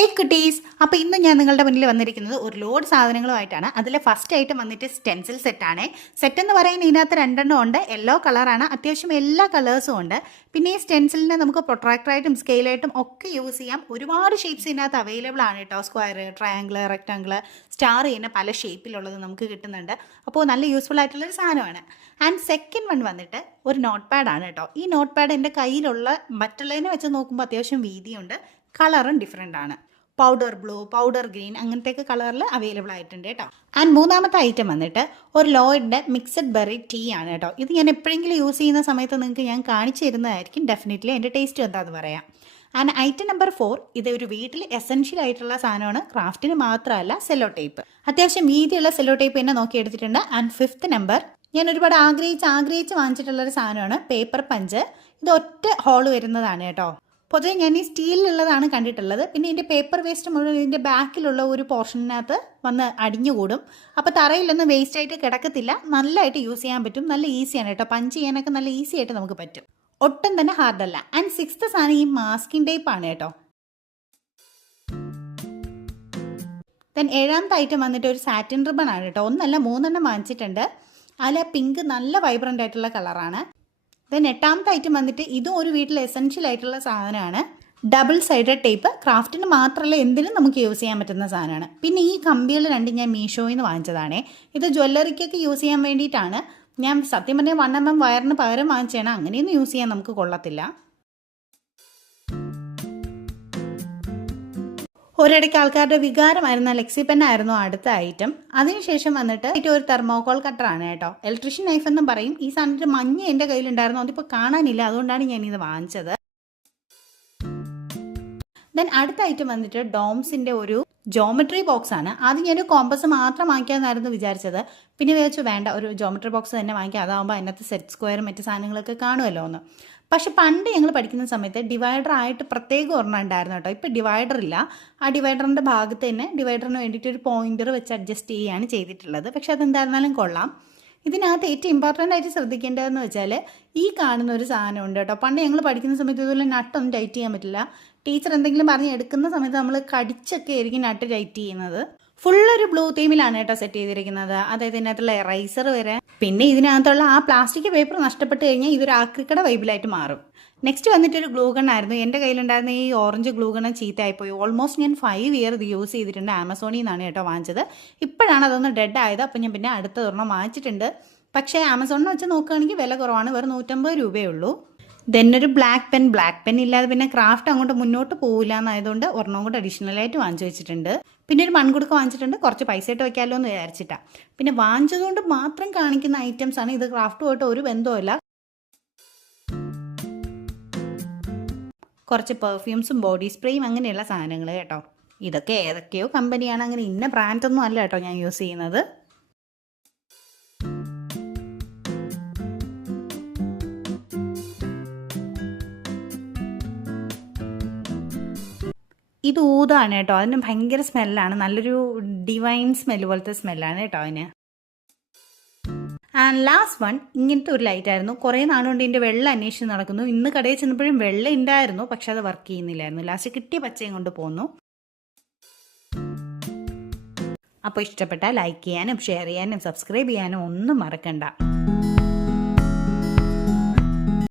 ഹേ കുട്ടീസ്, അപ്പോൾ ഇന്ന് ഞാൻ നിങ്ങളുടെ മുന്നിൽ വന്നിരിക്കുന്നത് ഒരു ലോഡ് സാധനങ്ങളുമായിട്ടാണ്. അതിൽ ഫസ്റ്റ് ഐറ്റം വന്നിട്ട് സ്റ്റെൻസിൽ സെറ്റാണ്. സെറ്റ് എന്ന് പറയുന്നത് ഇതിനകത്ത് രണ്ടെണ്ണം ഉണ്ട്. യെല്ലോ കളറാണ്, അത്യാവശ്യം എല്ലാ കളേഴ്സും ഉണ്ട്. പിന്നെ ഈ സ്റ്റെൻസിലിനെ നമുക്ക് പ്രൊട്രാക്ടറായിട്ടും സ്കെയിലായിട്ടും ഒക്കെ യൂസ് ചെയ്യാം. ഒരുപാട് ഷേപ്സ് ഇതിനകത്ത് അവൈലബിൾ ആണ് കേട്ടോ. സ്ക്വയർ, ട്രയാങ്കിൾ, റെക്ടാങ്കിൾ, സ്റ്റാർ ചെയ്യുന്ന പല ഷേപ്പിലുള്ളത് നമുക്ക് കിട്ടുന്നുണ്ട്. അപ്പോൾ നല്ല യൂസ്ഫുൾ ആയിട്ടുള്ളൊരു സാധനമാണ്. ആൻഡ് സെക്കൻഡ് വൺ വന്നിട്ട് ഒരു നോട്ട് പാഡാണ് കേട്ടോ. ഈ നോട്ട് പാഡ് എൻ്റെ കയ്യിലുള്ള മറ്റുള്ളതിനെ വെച്ച് നോക്കുമ്പോൾ അത്യാവശ്യം വീതിയുണ്ട്, കളറും ഡിഫറെൻ്റ് ആണ്. പൗഡർ ബ്ലൂ, പൗഡർ ഗ്രീൻ, അങ്ങനത്തെയൊക്കെ കളറിൽ അവൈലബിൾ ആയിട്ടുണ്ട് കേട്ടോ. ആൻഡ് മൂന്നാമത്തെ ഐറ്റം വന്നിട്ട് ഒരു ലോയിഡിൻ്റെ മിക്സഡ് ബെറി ടീ ആണ് കേട്ടോ. ഇത് ഞാൻ എപ്പോഴെങ്കിലും യൂസ് ചെയ്യുന്ന സമയത്ത് നിങ്ങൾക്ക് ഞാൻ കാണിച്ചു തരുന്നതായിരിക്കും. ഡെഫിനറ്റ്ലി എൻ്റെ ടേസ്റ്റ് എന്താണെന്ന് പറയാം. ആൻഡ് ഐറ്റം നമ്പർ 4, ഇത് ഒരു വീട്ടിൽ എസെൻഷ്യൽ ആയിട്ടുള്ള സാധനമാണ്. ക്രാഫ്റ്റിന് മാത്രമല്ല, സെല്ലോ ടേപ്പ്. അത്യാവശ്യം വീതിയുള്ള സെല്ലോ ടേപ്പ് തന്നെ നോക്കിയെടുത്തിട്ടുണ്ട്. ആൻഡ് 5th നമ്പർ, ഞാൻ ഒരുപാട് ആഗ്രഹിച്ച് വാങ്ങിച്ചിട്ടുള്ളൊരു സാധനമാണ് പേപ്പർ പഞ്ച്. ഇത് ഒറ്റ ഹോൾ വരുന്നതാണ് കേട്ടോ. പൊതുവെ ഞാൻ ഈ സ്റ്റീലിലുള്ളതാണ് കണ്ടിട്ടുള്ളത്. പിന്നെ ഇതിൻ്റെ പേപ്പർ വേസ്റ്റ് മുഴുവൻ ഇതിൻ്റെ ബാക്കിലുള്ള ഒരു പോർഷനകത്ത് വന്ന് അടിഞ്ഞുകൂടും. അപ്പോൾ തറയിലൊന്നും വേസ്റ്റ് ആയിട്ട് കിടക്കത്തില്ല. നല്ലതായിട്ട് യൂസ് ചെയ്യാൻ പറ്റും. നല്ല ഈസിയാണ് കേട്ടോ. പഞ്ച് ചെയ്യാനൊക്കെ നല്ല ഈസി ആയിട്ട് നമുക്ക് പറ്റും. ഒട്ടും തന്നെ ഹാർഡല്ല. ആൻഡ് 6th സാധനം ഈ മാസ്കിൻ ടേപ്പ് ആണ് കേട്ടോ. ദെൻ 7ാമത്തെ ഐറ്റം വന്നിട്ട് ഒരു സാറ്റിൻ റിബൺ ആണ് കേട്ടോ. ഒന്നല്ല 3 വാങ്ങിച്ചിട്ടുണ്ട്. അതിൽ പിങ്ക് നല്ല വൈബ്രൻ്റ് ആയിട്ടുള്ള കളറാണ്. ദെൻ 8ാമത്തെ ഐറ്റം വന്നിട്ട് ഇതും ഒരു വീട്ടിൽ എസെൻഷ്യൽ ആയിട്ടുള്ള സാധനമാണ്. Double sided tape. ക്രാഫ്റ്റിന് മാത്രമല്ല എന്തിനും നമുക്ക് യൂസ് ചെയ്യാൻ പറ്റുന്ന സാധനമാണ്. പിന്നെ ഈ കമ്പികൾ രണ്ടും ഞാൻ മീഷോയിൽ നിന്ന് വാങ്ങിച്ചതാണ്. ഇത് ജ്വല്ലറിക്കൊക്കെ യൂസ് ചെയ്യാൻ വേണ്ടിയിട്ടാണ്. ഞാൻ സത്യം പറഞ്ഞാൽ 1mm വയറിന് പകരം വാങ്ങിച്ചാണ്. അങ്ങനെയൊന്നും യൂസ് ചെയ്യാൻ നമുക്ക് കൊള്ളത്തില്ല. ഒരിടയ്ക്ക് ആൾക്കാരുടെ വികാരമായിരുന്ന ലെക്സി പെന്നായിരുന്നു അടുത്ത ഐറ്റം. അതിനുശേഷം വന്നിട്ട് ഒരു തെർമോകോൾ കട്ടറാണ് കേട്ടോ. ഇലക്ട്രീഷ്യൻ നൈഫ് എന്നും പറയും. ഈ സാധനത്തിന് മഞ്ഞ എൻ്റെ കയ്യിലുണ്ടായിരുന്നു, അതിപ്പോൾ കാണാനില്ല. അതുകൊണ്ടാണ് ഞാനിത് വാങ്ങിച്ചത്. ദെൻ അടുത്ത ഐറ്റം വന്നിട്ട് ഡോംസിൻ്റെ ഒരു ജോമെട്രി ബോക്സ് ആണ്. ആദ്യം ഞാനൊരു കോമ്പസ് മാത്രം വാങ്ങിക്കാമെന്നായിരുന്നു വിചാരിച്ചത്. പിന്നെ വിചാരിച്ചു വേണ്ട, ഒരു ജോമെട്രി ബോക്സ് തന്നെ വാങ്ങിക്കാം. അതാകുമ്പോൾ അതിനകത്ത് സെറ്റ് സ്ക്വയറും മറ്റു സാധനങ്ങളൊക്കെ കാണുമല്ലോ എന്ന്. പക്ഷെ പണ്ട് ഞങ്ങൾ പഠിക്കുന്ന സമയത്ത് ഡിവൈഡർ ആയിട്ട് പ്രത്യേകം ഒരെണ്ണം ഉണ്ടായിരുന്നു കേട്ടോ. ഇപ്പോൾ ഡിവൈഡർ ഇല്ല. ആ ഡിവൈഡറിൻ്റെ ഭാഗത്ത് തന്നെ ഡിവൈഡറിന് വേണ്ടിയിട്ട് ഒരു പോയിന്റർ വെച്ച് അഡ്ജസ്റ്റ് ചെയ്യുകയാണ് ചെയ്തിട്ടുള്ളത്. പക്ഷെ അതെന്തായിരുന്നാലും കൊള്ളാം. ഇതിനകത്ത് ഏറ്റവും ഇമ്പോർട്ടൻ്റ് ആയിട്ട് ശ്രദ്ധിക്കേണ്ടതെന്ന് വെച്ചാൽ ഈ കാണുന്ന ഒരു സാധനം ഉണ്ട് കേട്ടോ. പണ്ട് ഞങ്ങൾ പഠിക്കുന്ന സമയത്ത് ഇതുപോലെ നട്ടൊന്നും ടൈറ്റ് ചെയ്യാൻ പറ്റില്ല. ടീച്ചർ എന്തെങ്കിലും പറഞ്ഞ് എടുക്കുന്ന സമയത്ത് നമ്മൾ കടിച്ചൊക്കെ ആയിരിക്കും നട്ട് ടൈറ്റ് ചെയ്യുന്നത്. ഫുള്ളൊരു ബ്ലൂ തീമിലാണ് കേട്ടോ സെറ്റ് ചെയ്തിരിക്കുന്നത്. അതായത് ഇതിനകത്തുള്ള എറൈസർ വരെ. പിന്നെ ഇതിനകത്തുള്ള ആ പ്ലാസ്റ്റിക് പേപ്പർ നഷ്ടപ്പെട്ട് കഴിഞ്ഞാൽ ഇതൊരു ആക്രിക്കട വൈബിലായിട്ട് മാറും. നെക്സ്റ്റ് വന്നിട്ടൊരു ഗ്ലൂ ഗൺ ആയിരുന്നു. എൻ്റെ കയ്യിലുണ്ടായിരുന്ന ഈ ഓറഞ്ച് ഗ്ലൂ ഗൺ ചീത്തയായിപ്പോയി. ഓൾമോസ്റ്റ് ഞാൻ 5 ഇയർ ഇത് യൂസ് ചെയ്തിട്ടുണ്ട്. ആമസോണിൽ നിന്നാണ് കേട്ടോ വാങ്ങിച്ചത്. ഇപ്പോഴാണ് അതൊന്ന് ഡെഡ് ആയത്. അപ്പം ഞാൻ പിന്നെ അടുത്ത ഒരെണ്ണം വാങ്ങിച്ചിട്ടുണ്ട്. പക്ഷേ ആമസോണിൽ വെച്ച് നോക്കുകയാണെങ്കിൽ വില കുറവാണ്. വെറും 150 രൂപയേ ഉള്ളൂ. ഒരു ബ്ലാക്ക് പെൻ ഇല്ലാതെ പിന്നെ ക്രാഫ്റ്റ് അങ്ങോട്ട് മുന്നോട്ട് പോകില്ല എന്നായതുകൊണ്ട് ഒരെണ്ണം കൂടെ അഡീഷണലായിട്ട് വാങ്ങിച്ചു വെച്ചിട്ടുണ്ട്. പിന്നെ ഒരു മൺകുടുക്ക വാങ്ങിച്ചിട്ടുണ്ട്. കുറച്ച് പൈസ ഇട്ട് വെക്കാമല്ലോ എന്ന് വിചാരിച്ചിട്ടാണ്. പിന്നെ വാങ്ങിച്ചതുകൊണ്ട് മാത്രം കാണിക്കുന്ന ഐറ്റംസ് ആണ്. ഇത് ക്രാഫ്റ്റുമായിട്ട് ഒരു ബന്ധവുമില്ല. കുറച്ച് പെർഫ്യൂംസും ബോഡി സ്പ്രേയും അങ്ങനെയുള്ള സാധനങ്ങൾ കേട്ടോ. ഇതൊക്കെ ഏതൊക്കെയോ കമ്പനിയാണ്. അങ്ങനെ ഇന്ന ബ്രാൻഡൊന്നും അല്ല കേട്ടോ ഞാൻ യൂസ് ചെയ്യുന്നത്. ഇത് ഊതാണ് കേട്ടോ. അതിന് ഭയങ്കര സ്മെല്ലാണ്. നല്ലൊരു ഡിവൈൻ സ്മെല്ല് പോലത്തെ സ്മെല്ലാണ് കേട്ടോ അതിന്. ആൻഡ് ലാസ്റ്റ് വൺ ഇങ്ങനത്തെ ഒരു ലൈറ്റ് ആയിരുന്നു. കുറേ നാളുകൊണ്ട് ഇതിൻ്റെ വെള്ള അന്വേഷിച്ച് നടക്കുന്നു. ഇന്ന് കടയിൽ ചെന്നപ്പോഴും വെള്ള ഉണ്ടായിരുന്നു, പക്ഷെ അത് വർക്ക് ചെയ്യുന്നില്ലായിരുന്നു. ലാസ്റ്റ് കിട്ടിയ പച്ചയും കൊണ്ട് പോന്നു. അപ്പോൾ ഇഷ്ടപ്പെട്ടാൽ ലൈക്ക് ചെയ്യാനും ഷെയർ ചെയ്യാനും സബ്സ്ക്രൈബ് ചെയ്യാനും ഒന്നും മറക്കണ്ട.